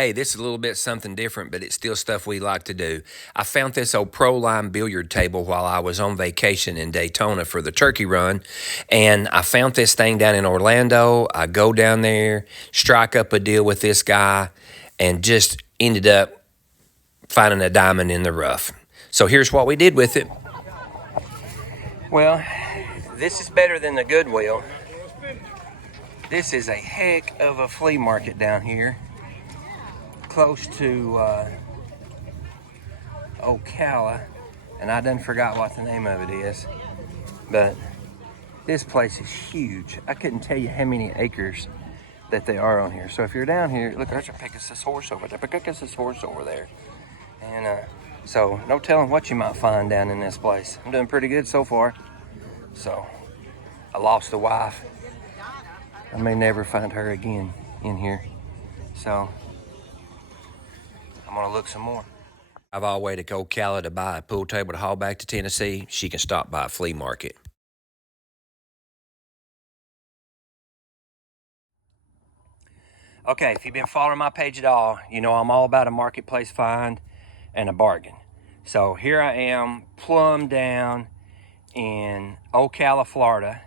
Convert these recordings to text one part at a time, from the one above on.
Hey, this is a little bit something different, but it's still stuff we like to do. I found this old Proline Billiard table while I was on vacation in Daytona for the turkey run, and I found this thing down in Orlando. I go down there, strike up a deal with this guy, and just ended up finding a diamond in the rough. So here's what we did with it. Well, this is better than the Goodwill. This is a heck of a flea market down here, close to Ocala, and I done forgot what the name of it is, but this place is huge. I couldn't tell you how many acres that they are on here. So if you're down here, look, there's a Pegasus horse over there, Pegasus horse over there, and so no telling what you might find down in this place. I'm doing pretty good so far. So I lost a wife. I may never find her again in here, so I'm gonna look some more. I've all way to Ocala to buy a pool table to haul back to Tennessee. She can stop by a flea market. Okay, if you've been following my page at all, you know I'm all about a marketplace find and a bargain. So here I am, plumb down in Ocala, Florida,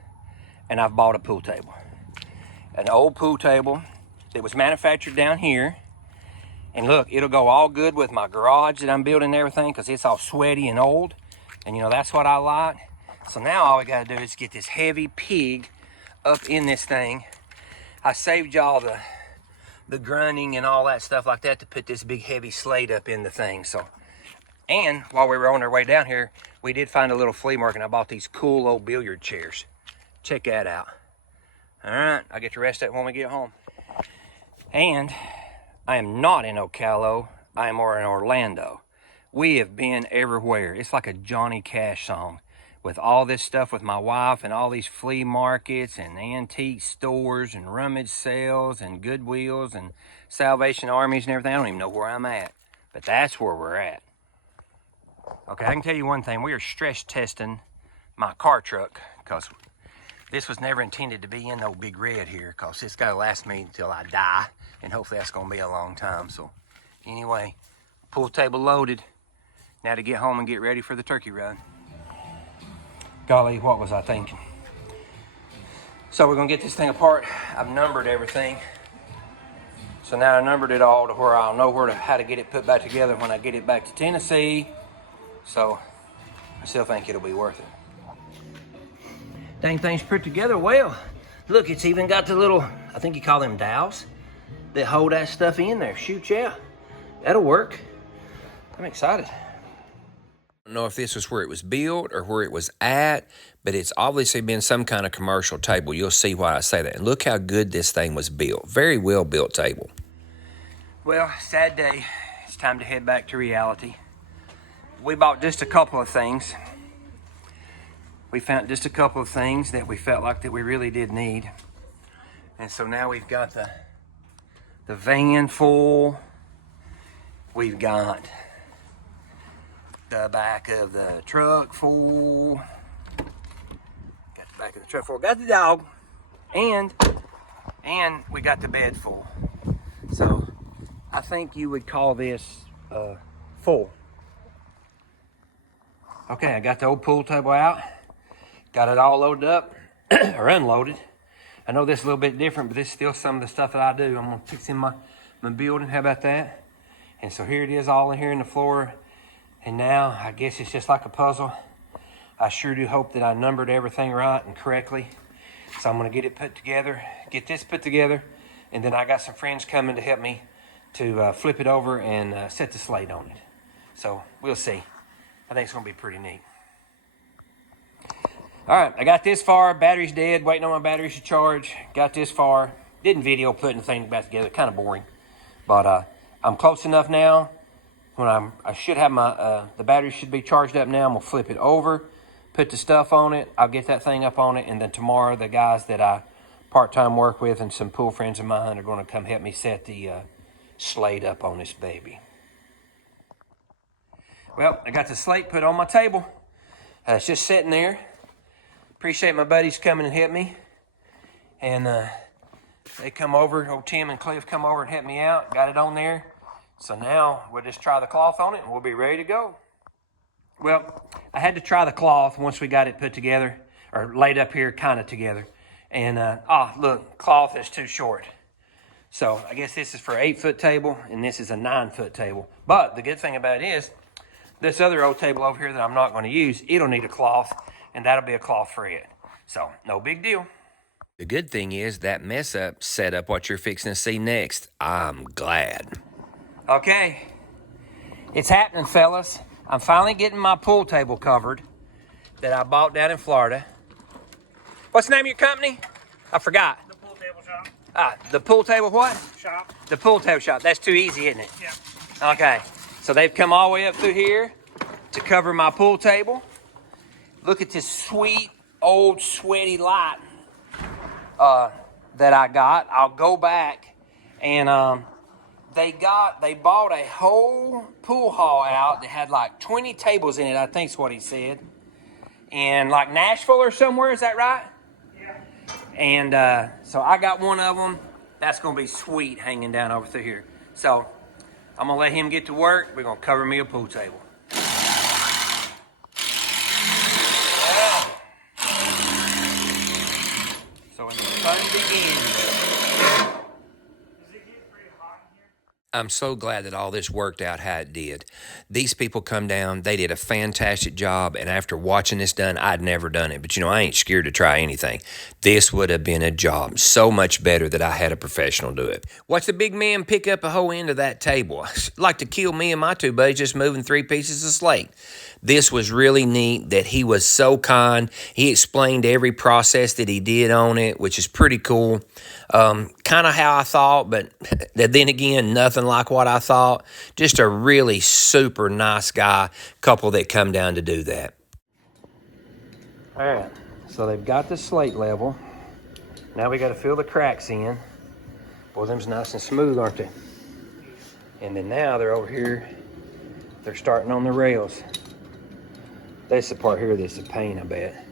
and I've bought a pool table. An old pool table that was manufactured down here. And look, it'll go all good with my garage that I'm building and everything, because it's all sweaty and old. And you know, that's what I like. So now all we gotta do is get this heavy pig up in this thing. I saved y'all the grunting and all that stuff like that to put this big heavy slate up in the thing. So, and while we were on our way down here, we did find a little flea market, and I bought these cool old billiard chairs. Check that out. All right, I'll get the rest of it when we get home. And I am not in Ocala, I am more in Orlando. We have been everywhere. It's like a Johnny Cash song with all this stuff with my wife and all these flea markets and antique stores and rummage sales and Goodwills and Salvation Armies and everything. I don't even know where I'm at, but that's where we're at. Okay, I can tell you one thing. We are stress testing my car truck, because this was never intended to be in no big red here, because it's got to last me until I die, and hopefully that's going to be a long time. So anyway, pool table loaded. Now to get home and get ready for the turkey run. Golly, what was I thinking? So we're going to get this thing apart. I've numbered everything. So now I numbered it all to where I'll know how to get it put back together when I get it back to Tennessee. So I still think it'll be worth it. Dang thing's put together well. Look, it's even got the little, I think you call them dowels, that hold that stuff in there. Shoot, yeah, that'll work. I'm excited. I don't know if this was where it was built or where it was at, but it's obviously been some kind of commercial table. You'll see why I say that. And look how good this thing was built. Very well built table. Well, sad day. It's time to head back to reality. We bought just a couple of things. We found just a couple of things that we felt like that we really did need. And so now we've got the van full. We've got the back of the truck full. Got the back of the truck full. Got the dog. And we got the bed full. So I think you would call this full. Okay, I got the old pool table out. Got it all loaded up, or unloaded. I know this is a little bit different, but this is still some of the stuff that I do. I'm gonna fix in my building, how about that? And so here it is all in here in the floor. And now, I guess it's just like a puzzle. I sure do hope that I numbered everything right and correctly. So I'm gonna get it put together, get this put together, and then I got some friends coming to help me to flip it over and set the slate on it. So we'll see. I think it's gonna be pretty neat. All right, I got this far. Battery's dead, waiting on my batteries to charge. Got this far. Didn't video putting the thing back together, kind of boring. But I'm close enough now. When I should have my, the battery should be charged up now. I'm gonna flip it over, put the stuff on it. I'll get that thing up on it. And then tomorrow, the guys that I part-time work with and some pool friends of mine are gonna come help me set the slate up on this baby. Well, I got the slate put on my table. It's just sitting there. Appreciate my buddies coming and help me. And They come over, old Tim and Cliff come over and help me out. Got it on there. So now we'll just try the cloth on it and we'll be ready to go. Well, I had to try the cloth once we got it put together, or laid up here kind of together. And, look, cloth is too short. So I guess this is for an 8-foot table and this is a 9-foot table. But the good thing about it is this other old table over here that I'm not going to use, it'll need a cloth and that'll be a cloth for it. So no big deal. The good thing is that mess up set up what you're fixing to see next. I'm glad. Okay, it's happening, fellas. I'm finally getting my pool table covered that I bought down in Florida. What's the name of your company? I forgot. The pool table shop. The pool table what? Shop. The pool table shop. That's too easy, isn't it? Yeah. Okay, so they've come all the way up through here to cover my pool table. Look at this sweet, old, sweaty light that I got. I'll go back and they bought a whole pool hall out that had like 20 tables in it, I think's what he said. And like Nashville or somewhere, is that right? Yeah. And so I got one of them. That's gonna be sweet hanging down over through here. So I'm gonna let him get to work. We're gonna cover me a pool table. So when the fun begins. I'm so glad that all this worked out how it did. These people come down, they did a fantastic job, and after watching this done, I'd never done it. But, I ain't scared to try anything. This would have been a job so much better that I had a professional do it. Watch the big man pick up a whole end of that table. Like to kill me and my two buddies just moving 3 pieces of slate. This was really neat that he was so kind. He explained every process that he did on it, which is pretty cool. Kind of how I thought, but then again, nothing like what I thought. Just a really super nice guy, couple that come down to do that. All right, so they've got the slate level. Now we got to fill the cracks in. Boy, them's nice and smooth, aren't they? And then now they're over here. They're starting on the rails. That's the part here that's a pain, I bet.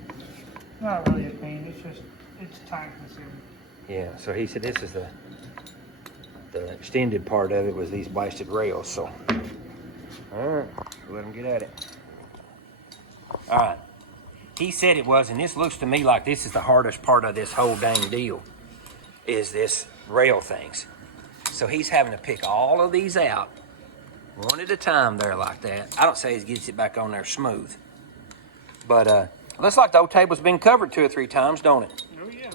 Not really a pain. It's time consuming. Yeah, so he said this is the extended part of it was these blasted rails. So, all right, let him get at it. All right, he said it was, and this looks to me like this is the hardest part of this whole dang deal, is this rail things. So he's having to pick all of these out one at a time there like that. I don't say he gets it back on there smooth, but looks like the old table's been covered 2 or 3 times, don't it? Oh yeah.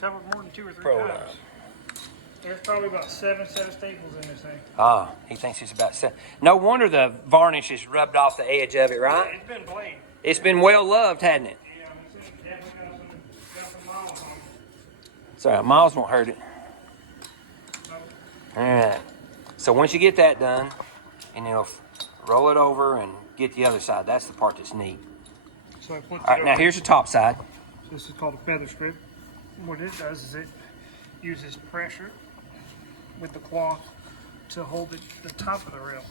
Covered more than 2 or 3 Proline. times. There's probably about 7 set of staples in this thing. Ah, he thinks it's about 7. No wonder the varnish is rubbed off the edge of it, right? Yeah, it's been played. It's been well loved, hasn't it? Yeah, it's definitely got some miles on it. Sorry, miles won't hurt it. No. All right. So once you get that done, and you'll roll it over and get the other side. That's the part that's neat. So I put All right, now here's the top side. This is called a feather strip. What it does is it uses pressure with the cloth to hold the top of the rail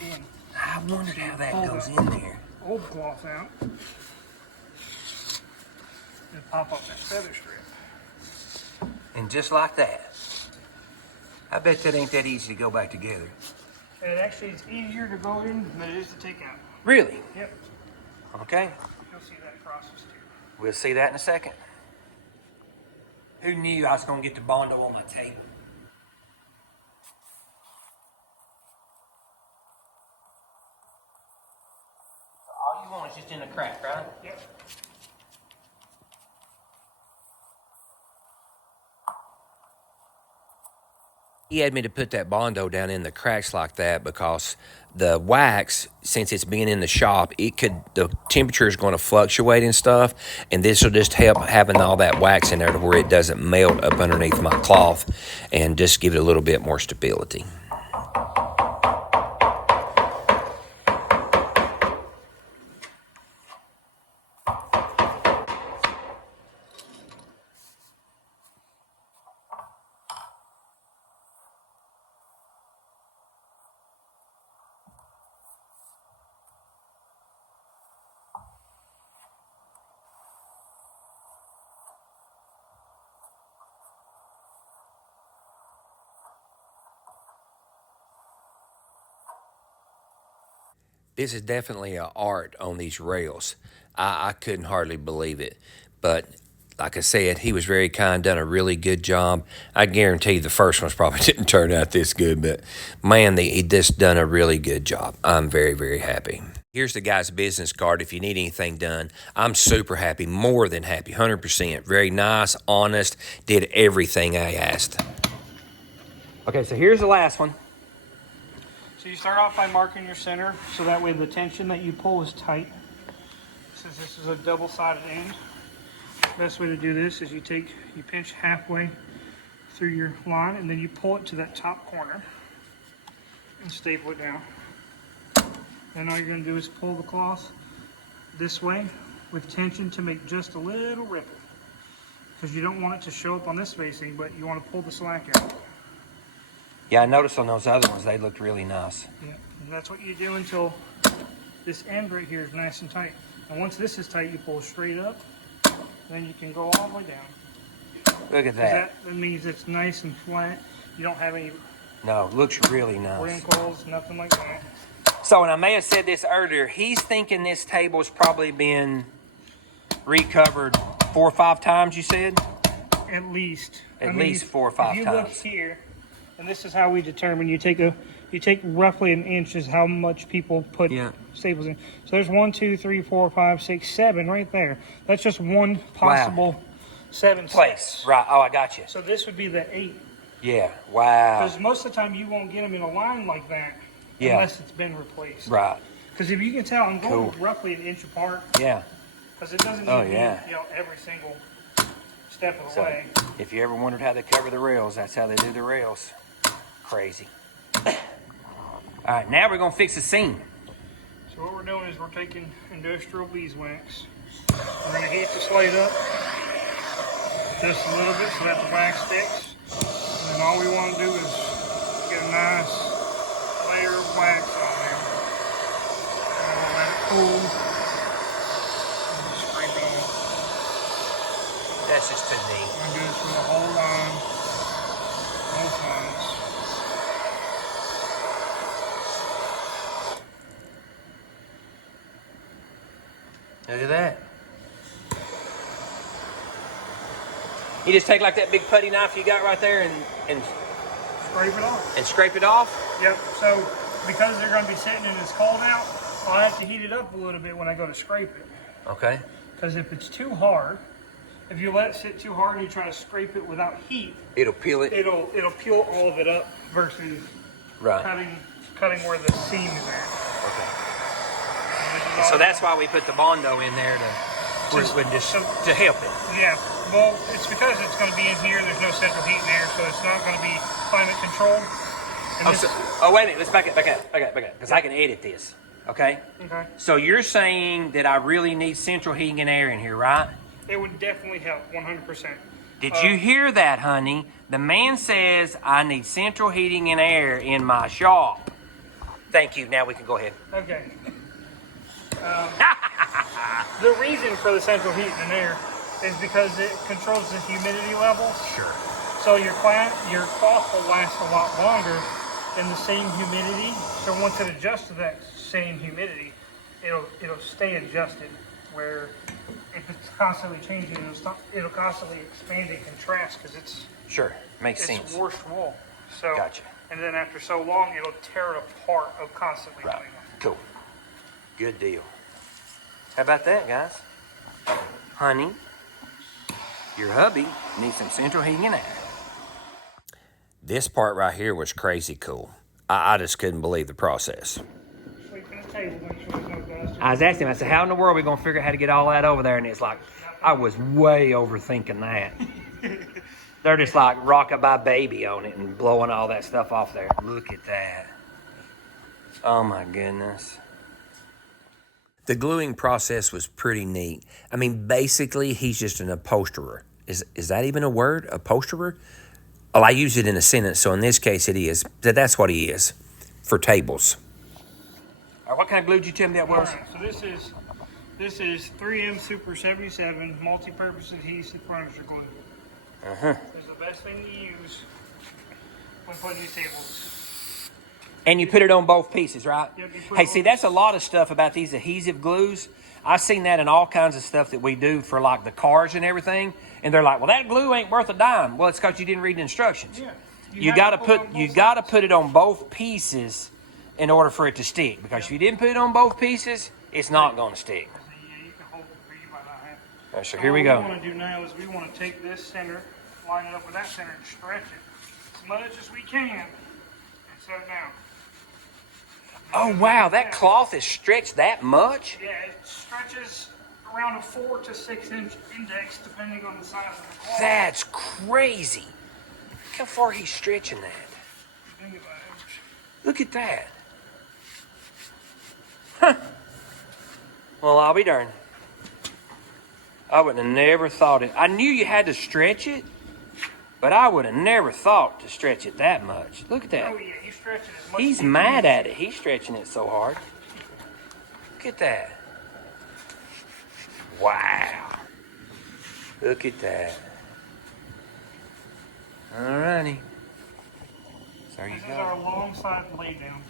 in. I wondered how that Pull goes the in there. Old cloth out and pop up that feather strip. And just like that. I bet that ain't that easy to go back together. And actually, it's easier to go in than it is to take out. Really? Yep. Okay. You'll see that process too. We'll see that in a second. Who knew I was going to get the Bondo on my table? All you want is just in a crack, right? Yep. He had me to put that Bondo down in the cracks like that because the wax, since it's being in the shop, the temperature is going to fluctuate and stuff, and this will just help having all that wax in there to where it doesn't melt up underneath my cloth and just give it a little bit more stability. This is definitely an art on these rails. I couldn't hardly believe it. But like I said, he was very kind, done a really good job. I guarantee the first ones probably didn't turn out this good, but man, he just done a really good job. I'm very, very happy. Here's the guy's business card if you need anything done. I'm super happy, more than happy, 100%. Very nice, honest, did everything I asked. Okay, so here's the last one. So you start off by marking your center, so that way the tension that you pull is tight. Since this is a double-sided end, best way to do this is you pinch halfway through your line, and then you pull it to that top corner and staple it down. Then all you're going to do is pull the cloth this way with tension to make just a little ripple, because you don't want it to show up on this facing, but you want to pull the slack out. Yeah, I noticed on those other ones, they looked really nice. Yeah, and that's what you do until this end right here is nice and tight. And once this is tight, you pull straight up, then you can go all the way down. Look at that. That means it's nice and flat. You don't have any No, looks really nice. wrinkles, nothing like that. So, and I may have said this earlier, he's thinking this table's probably been recovered 4 or 5 times, you said? At least. At least 4 or 5 if you times. look here, and this is how we determine, you take roughly an inch is how much people put staples in. So there's 1, 2, 3, 4, 5, 6, 7 right there. That's just one possible 7 place. steps. Right. Oh, I got you. So this would be the 8. Yeah. Wow. Because most of the time you won't get them in a line like that unless it's been replaced. Right. Because if you can tell, I'm going roughly an inch apart. Yeah. Because it doesn't need to be, every single step of the way. If you ever wondered how they cover the rails, that's how they do the rails. Crazy. All right, now we're going to fix the seam. So what we're doing is we're taking industrial beeswax. We're going to heat the slate up just a little bit so that the wax sticks. And then all we want to do is get a nice layer of wax on there. And we'll let it cool. And just scrape it off. That's just too neat. I'm going to do this from the whole line, both lines. Look at that. You just take like that big putty knife you got right there and Scrape it off. And scrape it off? Yep. So because they're going to be sitting and it's cold out, I'll have to heat it up a little bit when I go to scrape it. Okay. Because if it's too hard, if you let it sit too hard and you try to scrape it without heat, It'll peel it? It'll peel all of it up versus cutting where the seam is at. Okay. So that's why we put the Bondo in there to help it. Yeah. Well, it's because it's going to be in here. There's no central heat in there, so it's not going to be climate controlled. And wait a minute. Let's back up. Because I can edit this. Okay? Okay. So you're saying that I really need central heating and air in here, right? It would definitely help, 100%. Did you hear that, honey? The man says I need central heating and air in my shop. Thank you. Now we can go ahead. Okay. The reason for the central heat and air is because it controls the humidity level. Sure. So your cloth will last a lot longer in the same humidity. So once it adjusts to that same humidity, it'll stay adjusted. Where if it's constantly changing, it'll constantly expand and contrast because it's makes sense. It's washed wool. So Gotcha. And then after so long, it'll tear it apart of constantly doing it. Cool. Good deal. How about that, guys? Honey, your hubby needs some central heating and air. This part right here was crazy cool. I just couldn't believe the process. Sweeping the table, make sure there's no dust. I was asking him, I said, how in the world are we going to figure out how to get all that over there? And it's like, I was way overthinking that. They're just like rockabye baby on it and blowing all that stuff off there. Look at that. Oh my goodness. The gluing process was pretty neat. I mean, basically, he's just an upholsterer. Is that even a word? Upholsterer? Well, I use it in a sentence, so in this case it is. That's what he is for tables. All right, what kind of glue did you tell me that was? All right, so this is 3M Super 77 multi-purpose adhesive furniture glue. Uh-huh. It's the best thing to use when putting these tables. And you put it on both pieces, right? Yep, you put Hey, it see, on- that's a lot of stuff about these adhesive glues. I've seen that in all kinds of stuff that we do for like the cars and everything. And they're like, well, that glue ain't worth a dime. Well, it's because you didn't read the instructions. Yeah. You gotta put it on both pieces in order for it to stick. Because if you didn't put it on both pieces, it's not gonna stick. Yeah, you can hold it where you might not have. All right, so here we go. What we want to do now is we want to take this center, line it up with that center, and stretch it as much as we can, and set it down. Oh wow, that cloth is stretched that much? Yeah, it stretches around a 4 to 6 inch index, depending on the size of the cloth. That's crazy. Look how far he's stretching that. Think about it. Look at that. Huh. Well, I'll be darned. I would have never thought it. I knew you had to stretch it, but I would have never thought to stretch it that much. Look at that. Oh yeah, you stretch it as much. He's as you mad can. at it. He's stretching it so hard. Look at that. Wow. Look at that. Alrighty. There you This is our go. long side lay down.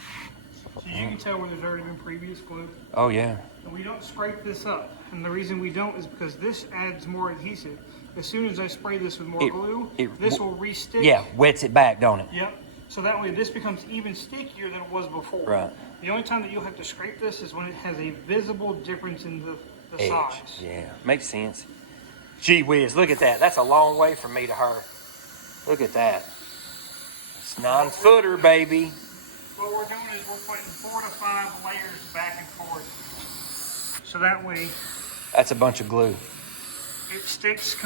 So you can tell where there's already been previous glue. Oh yeah. And we don't scrape this up. And the reason we don't is because this adds more adhesive. As soon as I spray this with more glue, this will re-stick. Yeah, wets it back, don't it? Yep. So that way this becomes even stickier than it was before. Right. The only time that you'll have to scrape this is when it has a visible difference in the Edge. size. Yeah, makes sense. Gee whiz, look at that. That's a long way from me to her. Look at that. It's 9-footer, baby. What we're doing is we're putting 4 to 5 layers back and forth. So that way That's a bunch of glue. it sticks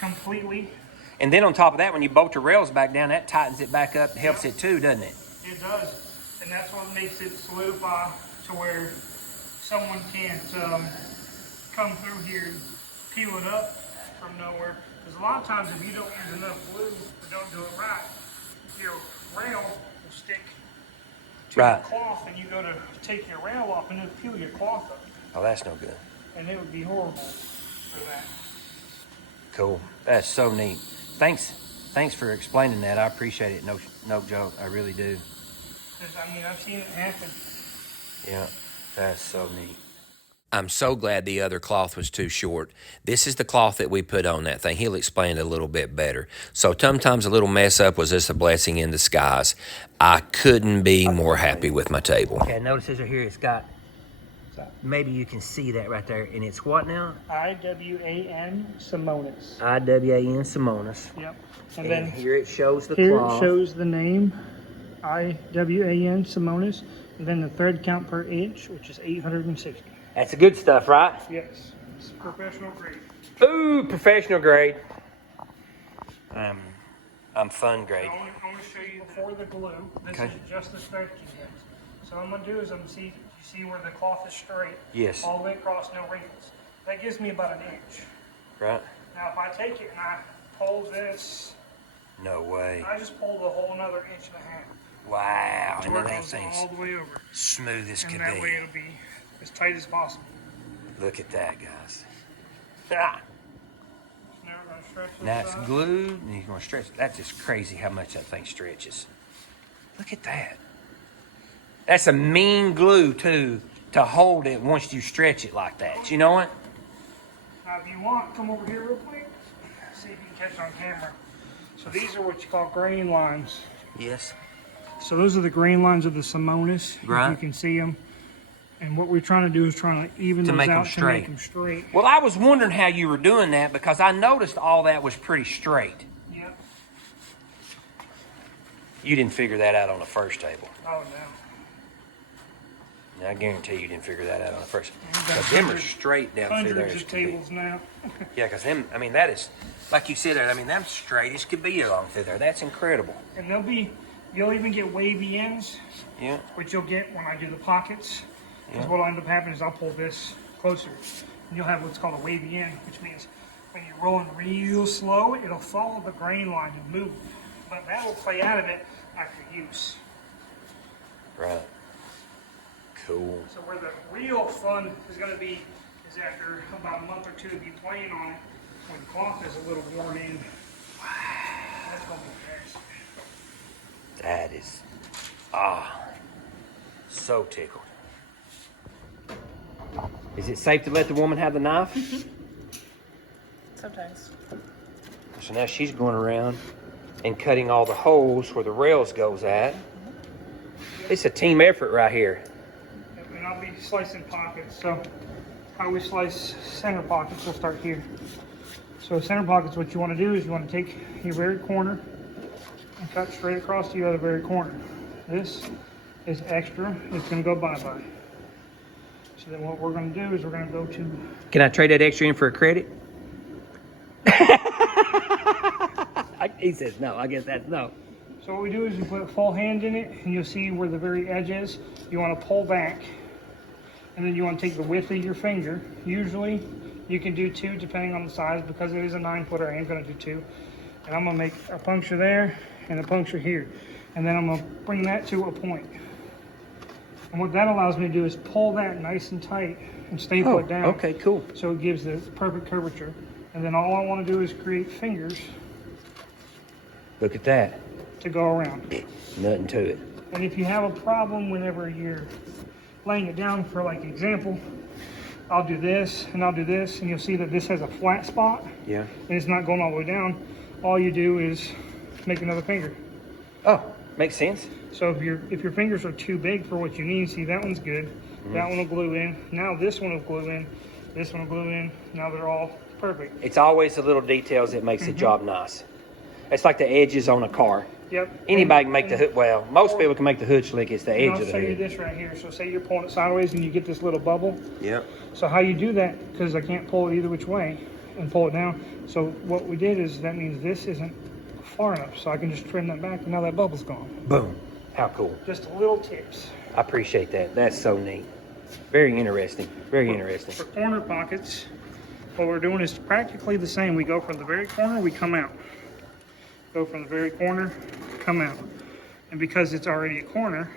completely. And then on top of that, when you bolt your rails back down, that tightens it back up and helps it too, doesn't it? It does. And that's what makes it solidify to where someone can't come through here and peel it up from nowhere. Because a lot of times if you don't use enough glue or don't do it right, your rail will stick to Right. the cloth and you go to take your rail off and it'll peel your cloth up. Oh, that's no good. And it would be horrible for that. Cool. That's so neat. Thanks for explaining that. I appreciate it. No joke. I really do. Because, I mean, I've seen it happen. Yeah, that's so neat. I'm so glad the other cloth was too short. This is the cloth that we put on that thing. He'll explain it a little bit better. So sometimes a little mess up was just a blessing in disguise. I couldn't be more happy with my table. Okay, notice this right here. It's got, maybe you can see that right there. And it's what now? IWAN Simonis. IWAN Simonis. Yep. And And then here it shows the here cloth. it shows the name IWAN Simonis. And then the thread count per inch, which is 860. That's the good stuff, right? Yes. It's professional grade. Ooh, professional grade. I'm fun grade. I want to show you before the glue. This Okay. is just the stretch index. So what I'm going to do is you see where the cloth is straight? Yes. All the way across, no wrinkles. That gives me about an inch. Right? Now if I take it and I pull this, No way. I just pulled a whole another inch and a half. Wow. To And where then it that goes thing's all the way over. smooth as And could that way be. it'll be as tight as possible. Look at that, guys. Ah. Now we're going to stretch this Now it's side. glued, and you're going to stretch. That's just crazy how much that thing stretches. Look at that. That's a mean glue, too, to hold it once you stretch it like that. You know what? Now if you want, come over here real quick. See if you can catch on camera. So these are what you call grain lines. Yes. So those are the grain lines of the Simonis. Right. You can see them. And what we're trying to do is trying to even To those make 'em out to straight. make them straight. Well, I was wondering how you were doing that because I noticed all that was pretty straight. Yep. You didn't figure that out on the first table. Oh no. I guarantee you didn't figure that out on the first. We've got Because them are hundreds- straight down through there. Hundreds as of could be. tables now. Yeah, because them, I mean, that is, like you said, I mean, them straight as could be along through there. That's incredible. And you'll even get wavy ends, Yeah. which you'll get when I do the pockets. Because Yeah. what'll end up happening is I'll pull this closer. And you'll have what's called a wavy end, which means when you're rolling real slow, it'll follow the grain line and move. But that will play out of it after use. Right. Cool. So where the real fun is going to be is after about a month or two of you playing on it, when the cloth is a little worn in. That's going to be nice. That is, So tickled. Is it safe to let the woman have the knife? Sometimes. So now she's going around and cutting all the holes where the rails goes at. It's a team effort right here. And I'll be slicing pockets. So how we slice center pockets, we'll start here. So center pockets, what you want to do is you want to take your very corner and cut straight across to your other very corner. This is extra. It's going to go bye-bye. So then what we're going to do is we're going to go to... Can I trade that extra in for a credit? He says no. I guess that's no. So what we do is you put a full hand in it, and you'll see where the very edge is. You want to pull back, and then you want to take the width of your finger. Usually you can do 2 depending on the size. Because it is a 9-footer, I am going to do 2. And I'm going to make a puncture there and a puncture here. And then I'm going to bring that to a point. And what that allows me to do is pull that nice and tight and stay put down. Okay, cool. So it gives the perfect curvature. And then all I want to do is create fingers Look at that. to go around. Nothing to it. And if you have a problem whenever you're laying it down, for like example, I'll do this and I'll do this, and you'll see that this has a flat spot. Yeah. And it's not going all the way down. All you do is make another finger. Oh, makes sense. So if your fingers are too big for what you need, see that one's good. That one will glue in. Now this one will glue in. This one will glue in. Now they're all perfect. It's always the little details that makes the job nice. It's like the edges on a car. Yep. Anybody can make the hood. Well, most people can make the hood slick. It's the edge I'll of the show you hood. this right here. So say you're pulling it sideways and you get this little bubble. Yep. So how you do that, because I can't pull it either which way and pull it down. So what we did is that means this isn't far enough. So I can just trim that back and now that bubble's gone. Boom. How cool. Just little tips. I appreciate that. That's so neat. Very interesting. Very interesting. For corner pockets, what we're doing is practically the same. We go from the very corner, we come out. Go from the very corner, come out. And because it's already a corner,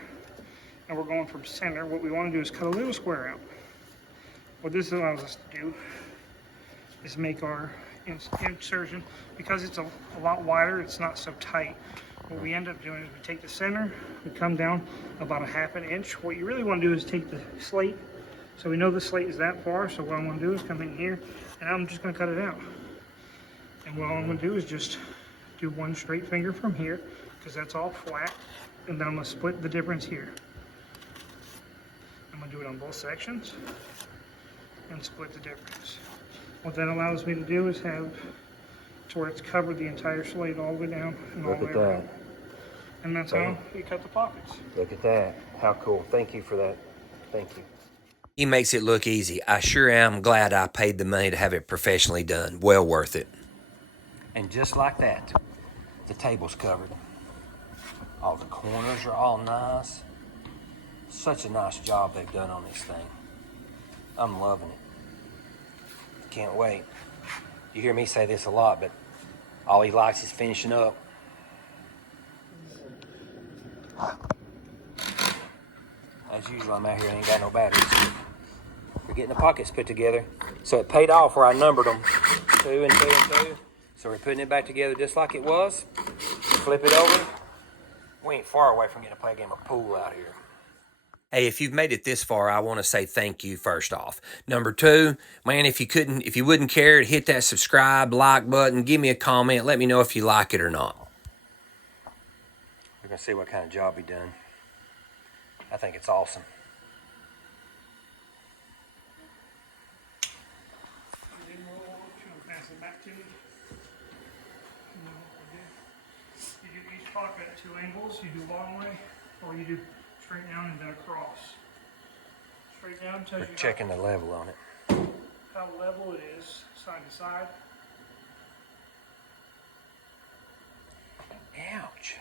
and we're going from center, what we want to do is cut a little square out. What this allows us to do is make our insertion, because it's a lot wider, it's not so tight. What we end up doing is we take the center, we come down about a ½ an inch. What you really want to do is take the slate. So we know the slate is that far, so what I'm going to do is come in here, and I'm just going to cut it out. And what I'm going to do is just do one straight finger from here, because that's all flat, and then I'm going to split the difference here. I'm going to do it on both sections, and split the difference. What that allows me to do is have to where it's covered the entire slate all the way down and all Look the way at around. that. And that's how you cut the pockets. Look at that. How cool. Thank you for that. Thank you. He makes it look easy. I sure am glad I paid the money to have it professionally done. Well worth it. And just like that, the table's covered. All the corners are all nice. Such a nice job they've done on this thing. I'm loving it. Can't wait. You hear me say this a lot, but all he likes is finishing up. As usual, I'm out here and ain't got no batteries. We're getting the pockets put together. So it paid off where I numbered them. 2 and 2 and 2. So we're putting it back together just like it was. Flip it over. We ain't far away from getting to play a game of pool out here. Hey, if you've made it this far, I want to say thank you first off. Number 2, man, if you wouldn't care, hit that subscribe, like button, give me a comment, let me know if you like it or not. We're going to see what kind of job he done. I think it's awesome. Pass it back to me. You do each pocket at 2 angles. You do long way, or you do straight down and then across. Straight down tells We're you checking the level on it. how level it is side to side. Ouch.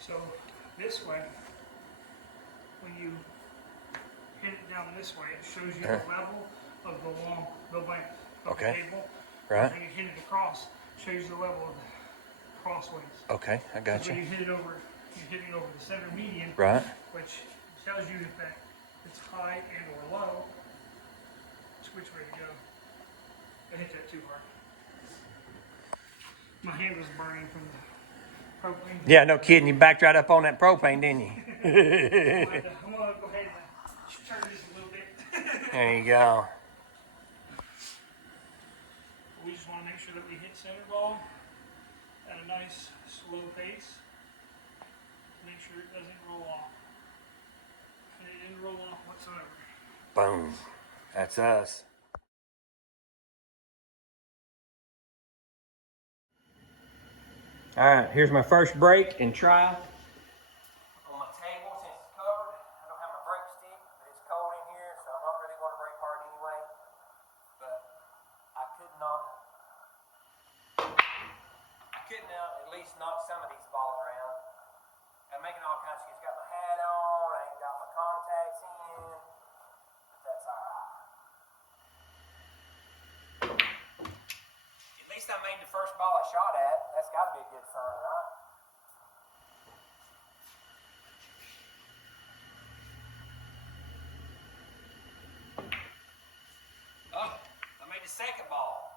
So this way, when you hit it down this way, it shows you the level of the length of the table. Right. When you hit it across, it shows you the level of the crossways. Okay, I got When you. you hit it over, you're hitting over the center median, Right. which tells you if that it's high and or low, which way to go. I hit that too hard. My hand was burning from the propane. Yeah, no kidding. You backed right up on that propane, didn't you? I'm gonna go ahead and turn this a little bit. There you go. We just want to make sure that we hit center ball at a nice slow pace. Make sure it doesn't roll off. And it didn't roll off whatsoever. Boom. That's us. All right, here's my first break and try. On my table, since it's covered, I don't have my break stick, but it's cold in here, so I'm not really going to break hard anyway. But I could at least knock some of these balls around. I'm making all kinds of excuses. Got my hat on, I ain't got my contacts in, but that's all right. At least I made the first ball I shot at. That's got to be a good sign, right? Oh, I made the second ball.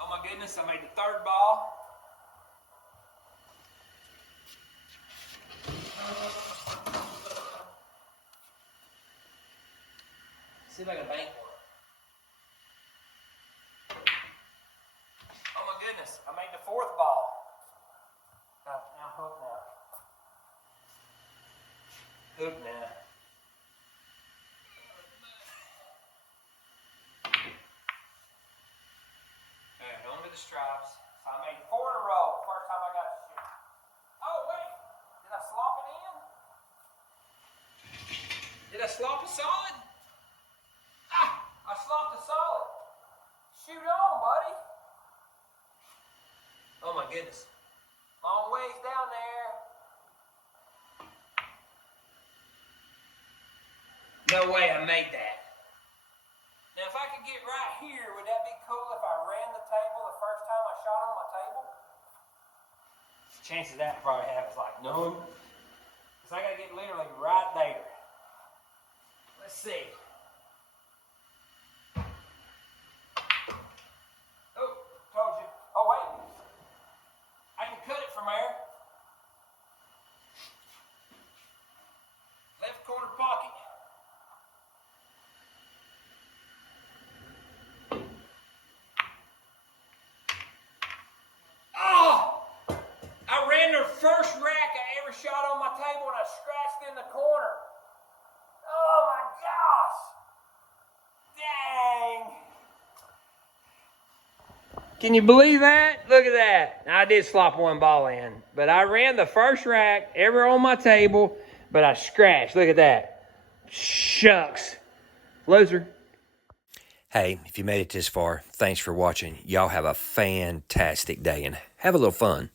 Oh my goodness, I made the third ball. See if I can bank one. Oh my goodness, I made the fourth ball. I'm hooked now. Hooked now. Alright, on to the stripes. So I made 4 in a row. First time I got to shoot. Oh wait, did I slop it in? Did I slop it solid? I slopped a solid. Shoot on, buddy. Oh my goodness. Long ways down there. No way I made that. Now if I could get right here, would that be cool if I ran the table the first time I shot on my table? Chances of that I probably have is like none. Because I gotta get literally right there. Let's see. First rack I ever shot on my table and I scratched in the corner. Oh my gosh. Dang. Can you believe that? Look at that. I did slop one ball in, but I ran the first rack ever on my table, but I scratched. Look at that. Shucks. Loser. Hey, if you made it this far, thanks for watching. Y'all have a fantastic day and have a little fun.